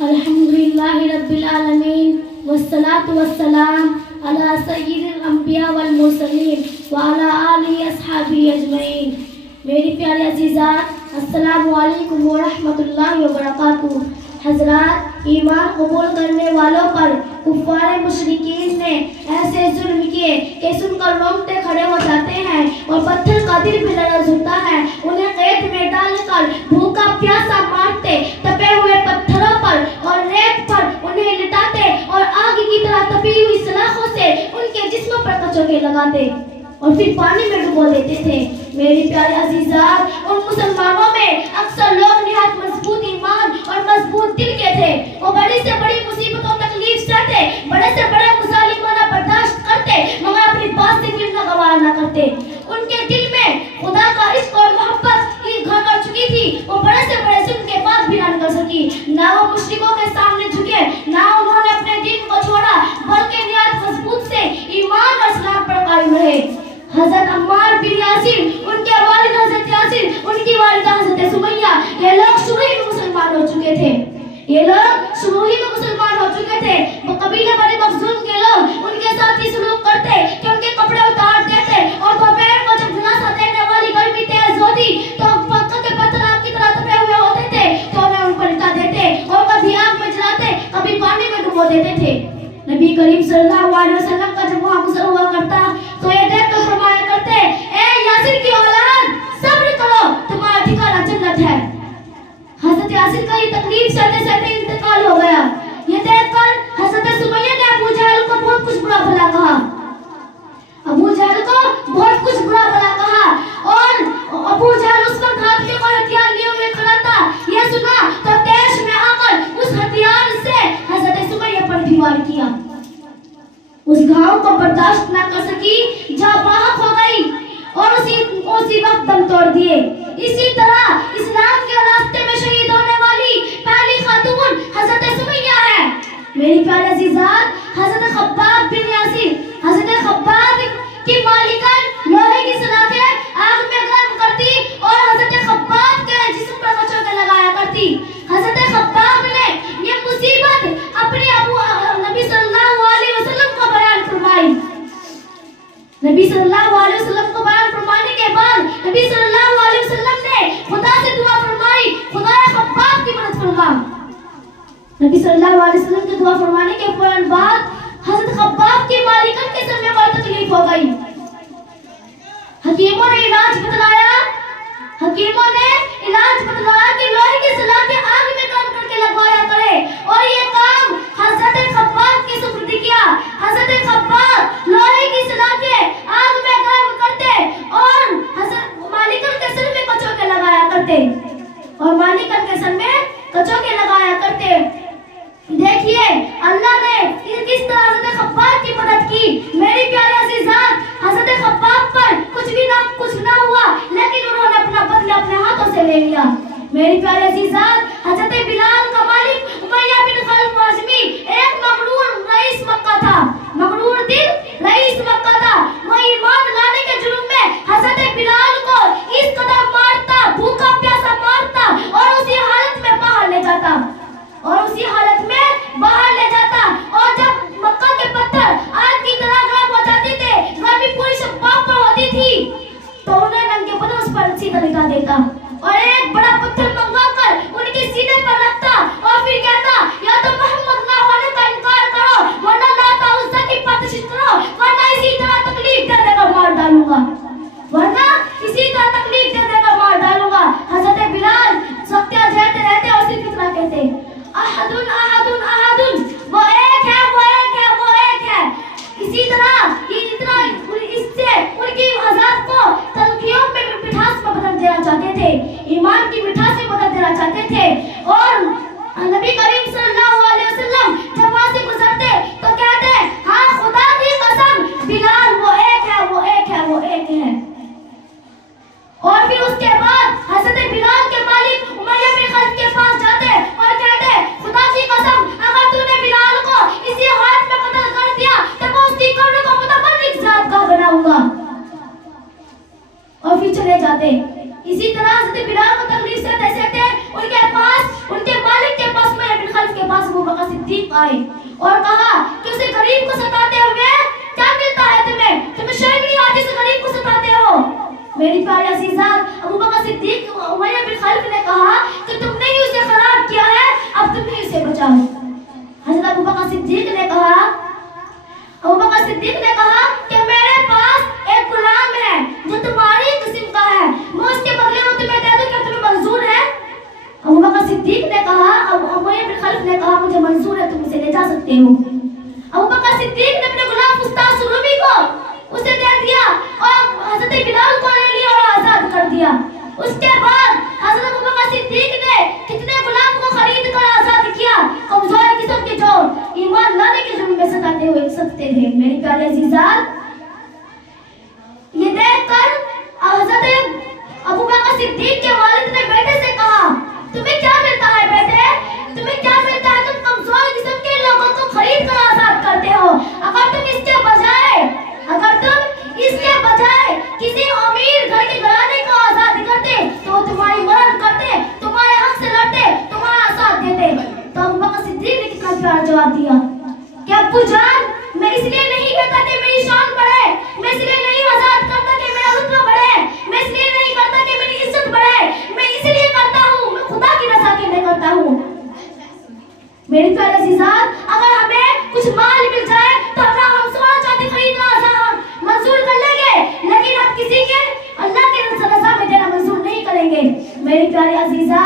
अल्हम्दुलिल्लाहि रब्बिल आलमीन वस्सलातु वस्सलाम अला सय्यिदिल अंबिया वल मुरसलीन व अला आलिहि अस्हाबिहि अजमईन। मेरी प्यारी अज़ीज़ात, अस्सलामु अलैकुम व रहमतुल्लाहि व बरकातुहू। हज़रात, ईमान कबूल करने वालों पर कुफ़ार मुशरिकीन ने ऐसे जुल्म किए कि सुनकर रोंगटे खड़े हो जाते हैं और पत्थर का दिल भी लरज़ उठता है। उन्हें कैद में डालकर भूखा प्यासा मारते, तपे हुए पत्थरों पर और रेत पर उन्हें लिटाते और आग की तरह तपी हुई सलाखों से उनके जिस्मों पर कचोके लगाते और फिर पानी में डुबो देते थे। मेरी प्यारे अज़ीज़ात, उन मुसलमानों में अक्सर लोग निहायत मजबूत ईमान और मजबूत दिल के थे। वो बड़ी से बड़ी मुसीबतों तकलीफ सहते, बड़े से बड़े मुसालिमाना बर्दाश्त करते, मगर अपनी बात से दिल न गवारा न करते। उनके दिल में खुदा का इश्क और मोहब्बत ही घर कर चुकी थी। वो बड़े से बड़े जुल्म के बाद भी न कर सकी। ना वो मुश्रिकों के सामने झुके, ना उन्होंने अपने दीन को छोड़ा, बल्कि निहायत मजबूत से ईमान और इस्लाम पर कायम रहे। हज़रत अम्मार बिन यासिर, उनके वालिद हज़रत यासिर, उनकी वालिदा हज़रत सुमैया, ये लोग शुरू ही में मुसलमान हो चुके थे। वो कबीले बनी मखज़ूम के लोग उनके साथ ही सलूक करते कि उनके कपड़े उतार देते और दोपहर को जब दिलासा देने वाली गर्मी तेज होती तो पक्का के पत्थर आग की तरह तपे हुए होते थे तो उन्हें उन पर लिटा देते और कभी आग में जलाते, कभी पानी में डुबो देते थे। नबी करीम सल्लल्लाहु अलैहि वसल्लम का जब वहाँ गुज़र हुआ करता तो ये देखकर फरमाया करते, ए यासिर की औलाद, सब्र करो, तुम्हारा ठिकाना जन्नत है। हज़रत यासिर का ये तकलीफ सहते सहते इंतकाल हो गया। ये देखकर हज़रत सुमैया ने अबू जहल को बहुत कुछ बुरा भला कहा। अबू जहल को बहुत कुछ बुरा भला कहा और अबू जहल उस वक्त हाथ में कोई हथियार लिए हुए खड़ा था। ये सुना तो तेज में आकर उस हथियार से हज़रत सुमैया पर वार किया। उस घाव को बर्दाश्त न कर सकी, जहाँ बाहक हो गई और उसी वक्त दम तोड़ दिए। इसी तरह इस्लाम के रास्ते में शहीद होने वाली पहली खातून हज़रत सुमैया है। मेरी प्यारी अज़ीज़ात, हज़रत खब्बाब बिन यासिर, हज़रत खब्बाब की मालिकन लोहे की सलाखें आग में गर्म करती और हज़रत खब्बाब के जिस्म पर कचोके लगाया करती। हज़रत खब्बाब ने ये मुसीबत अपने नबी सल्लल्लाहु अलैहि वसल्लम को बयान फरमाई। नबी सल्लल्लाहु अलैहि वसल्लम को बयान फरमाने के बाद नबी सल्लल्लाहु अलैहि वसल्लम ने खुदा से दुआ फरमाई, खुदा खब्बाब की मदद फरमा। नबी सल्लल्लाहु अलैहि वसल्लम की दुआ फरमाने के फौरन बाद हज़रत खब्बाब की मालिकन के सर में बड़ी तकलीफ हो गई। हकीमों ने इलाज बतलाया कि लोहे की सलाखें आग में गर्म करके लगवाया करे और ये काम हज़रत खब्बाब की सुपुर्द किया। हज़रत खब्बाब लोहे की सलाखें आग में गर्म करते और हज़रत मालिकन के सर में कचोके लगाया करते देखिए अल्लाह ने किस तरह हज़रत खब्बाब की मदद की। मेरी प्यारी अज़ीज़ात, हज़रत खब्बाब पर कुछ ना हुआ, लेकिन उन्होंने अपना बदला अपने हाथों से ले लिया। मेरी प्यारी अज़ीज़ात, हज़रत बिलाल का मालिक उमैया बिन खल्फ आज़मी एक मगरूर रईस मक्का था, मगरूर दिल रईस मक्का था। वो ईमान लाने के जुर्म में हज़रत बिलाल को इस कदर मारता, भूखा प्यासा मारता और उसी हालत में बाहर ले जाता और जब मक्का के पत्थर आग की तरह गर्म हो जाते थे, गर्मी पूरी शब्बाब पर होती थी, तो उन्हें नंगे बदन उस पर सीधा लिटा देता और एक बड़ा पत्थर मंगवाकर उनके सीने पर रखता और फिर कहता, या तो मोहम्मद ना होने का इनकार करो, वरना लाता उज़्ज़ा की परस्तिश करो, वरना इसी तरह तकलीफ दे देकर मार डालूंगा। हज़रत बिलाल सत्या रहते रहते और सिर्फ इतना कहते, अहदुन अहदुन अहदुन, वो एक है। इसी तरह इससे उनकी हज़ात को तलखियों में मिठास में बदल देना चाहते थे, ईमान की मिठास में बदल देना चाहते थे। और नबी करीम सल्लल्लाहु अलैहि वसल्लम जब वहाँ से गुजरते तो कहते, हाँ खुदा की कसम, बिलाल वो एक है। और फिर उसके बाद हज़रत बिलाल के मालिक उमैया बिन खल्फ के पास जाते और कहते, सिद्दीक आए और कहा कि उसे गरीब को सताते हुए क्या मिलता है तुम्हें? तुम्हें शर्म नहीं आती उस गरीब को सताते हो? मेरी प्यारी अज़ीज़ात, अबू बकर सिद्दीक उमैया बिन खल्फ ने कहा कि तुमने ही उसे खराब किया है, अब तुम ही उसे बचाओ। हज़रत अबू बकर सिद्दीक ने कहा कि मेरे पास एक गुलाम है जो तुम्हारी किस्म का है, मैं उसके बदले में तुम्हें दे दूं, क्या तुम्हें मंजूर है? अबू बकर सिद्दीक ने कहा, उमैया बिन खल्फ ने कहा मुझे मंजूर है, तुम उसे ले जा सकते हो। अबू बकर सिद्दीक ने अपने गुलाम उस्ताद सुरूमी को उसे दे दिया और हज़रत बिलाल को ले लिया और आजाद कर दिया। उसके बाद हज़रत अबू बकर सिद्दीक ने कितने गुलाम को खरीद कर आजाद किया, कमजोर किस्म के जो ईमान लाने के जुर्म में सताते हुए सकते थे। मेरी प्यारी अज़ीज़ात, ये देखकर हज़रत अबू बकर सिद्दीक के वालिद ने बेटे से कहा, तुम्हें क्या मिलता है बेटे? तुम्हें क्या मिलता है? तुम कमजोर किस्म के लोगों को खरीद कर आजाद करते हो। अगर तुम इसके बजाय किसी अमीर घर के घराने को आजाद करते तो तुम्हारी मदद करते, तुम्हारे हक से लड़ते, तुम्हारा साथ देते। तो अबू बकर सिद्दीक ने कितना प्यारा जवाब दिया कि अब्बू जान, मैं इसलिए नहीं कहता कि मेरी शान बढ़े, मैं इसलिए नहीं आजाद करता कि मेरा रुतबा बढ़े, मैं इसलिए नहीं करता कि मेरी इज्जत बढ़े, मैं इसलिए करता हूँ, मैं खुदा की रज़ा के लिए करता हूँ। मेरी प्यारी अज़ीज़ात, अगर हमें कुछ माल मिल जाए तो हम सोना चांदी खरीदना मंजूर कर लेंगे, लेकिन हम किसी के अल्लाह के रज़ा में देना मंजूर नहीं करेंगे। मेरी प्यारी अज़ीज़ात,